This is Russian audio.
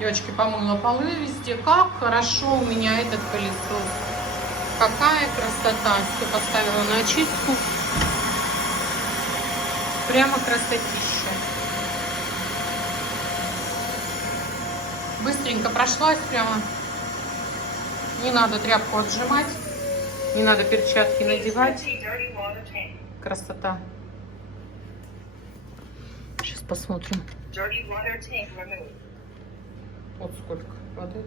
Девочки, помыла полы везде. Как хорошо у меня этот пылесос. Какая красота. Все поставила на очистку. Прямо красотища. Быстренько прошлась прямо. Не надо тряпку отжимать. Не надо перчатки надевать. Красота. Сейчас посмотрим. Вот сколько воды.